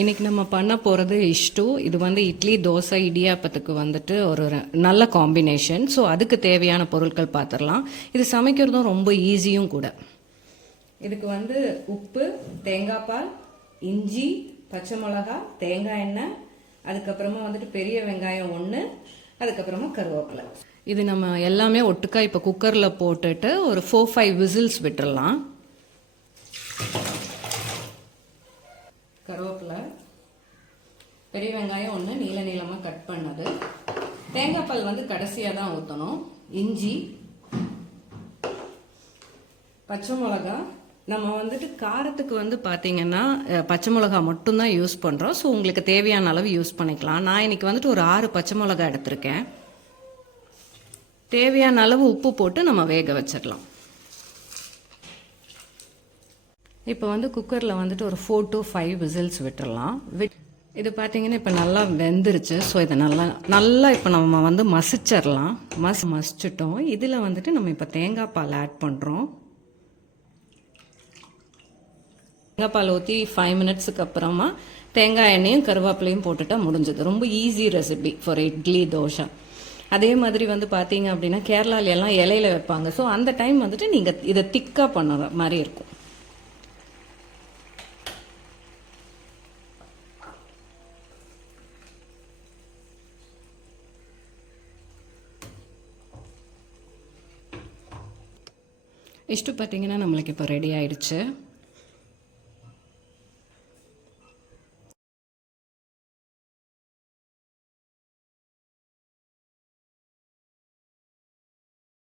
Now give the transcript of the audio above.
இன்னைக்கு நம்ம பண்ண போகிறது இஷ்டு. இது வந்து இட்லி, தோசை, இடியாப்பத்துக்கு வந்துட்டு ஒரு நல்ல காம்பினேஷன். ஸோ அதுக்கு தேவையான பொருட்கள் பார்த்துடலாம். இது சமைக்கிறதும் ரொம்ப ஈஸியும் கூட. இதுக்கு வந்து உப்பு, தேங்காய் பால், இஞ்சி, பச்சை மிளகா, தேங்காய் எண்ணெய், அதுக்கப்புறமா வந்துட்டு பெரிய வெங்காயம் 1, அதுக்கப்புறமா கருவேப்பிலை. இது நம்ம எல்லாமே ஒட்டுக்கா இப்போ குக்கரில் போட்டுட்டு ஒரு 4-5 விசில்ஸ் விட்டுடலாம். கருவேப்பிலை, பெரிய வெங்காயம் 1 நீள நீளமாக கட் பண்ணது, தேங்காய் பால் வந்து கடைசியாக தான் ஊற்றணும், இஞ்சி, பச்சை மிளகா. நம்ம வந்துட்டு காரத்துக்கு வந்து பார்த்தீங்கன்னா பச்சை மிளகா மட்டும்தான் யூஸ் பண்ணுறோம். ஸோ உங்களுக்கு தேவையான அளவு யூஸ் பண்ணிக்கலாம். நான் இன்னைக்கு வந்துட்டு ஒரு 6 பச்சை மிளகா எடுத்திருக்கேன். தேவையான அளவு உப்பு போட்டு நம்ம வேக வச்சிடலாம். இப்போ வந்து குக்கரில் வந்துட்டு ஒரு 4 to 5 விசில்ஸ் விட்டுடலாம். இது பார்த்தீங்கன்னா இப்போ நல்லா வெந்துருச்சு. ஸோ இதை நல்லா இப்போ நம்ம வந்து மசிச்சிடலாம். மசிச்சிட்டோம். இதில் வந்துட்டு நம்ம இப்போ தேங்காய் பால் ஆட் பண்ணுறோம். தேங்காய் பால் ஊற்றி 5 மினிட்ஸுக்கு அப்புறமா தேங்காய் எண்ணெயும் கருவேப்பிலையும் போட்டுட்டா முடிஞ்சது. ரொம்ப easy recipe for idli, dosa. அதே மாதிரி வந்து பார்த்தீங்க அப்படின்னா கேரளாலெல்லாம் இலையில வைப்பாங்க. ஸோ அந்த டைம் வந்துட்டு நீங்கள் இதை திக்காக பண்ணுற மாதிரி இருக்கும். இஷ்டு பார்த்தீங்கன்னா நம்மளுக்கு இப்போ ரெடி ஆயிடுச்சு.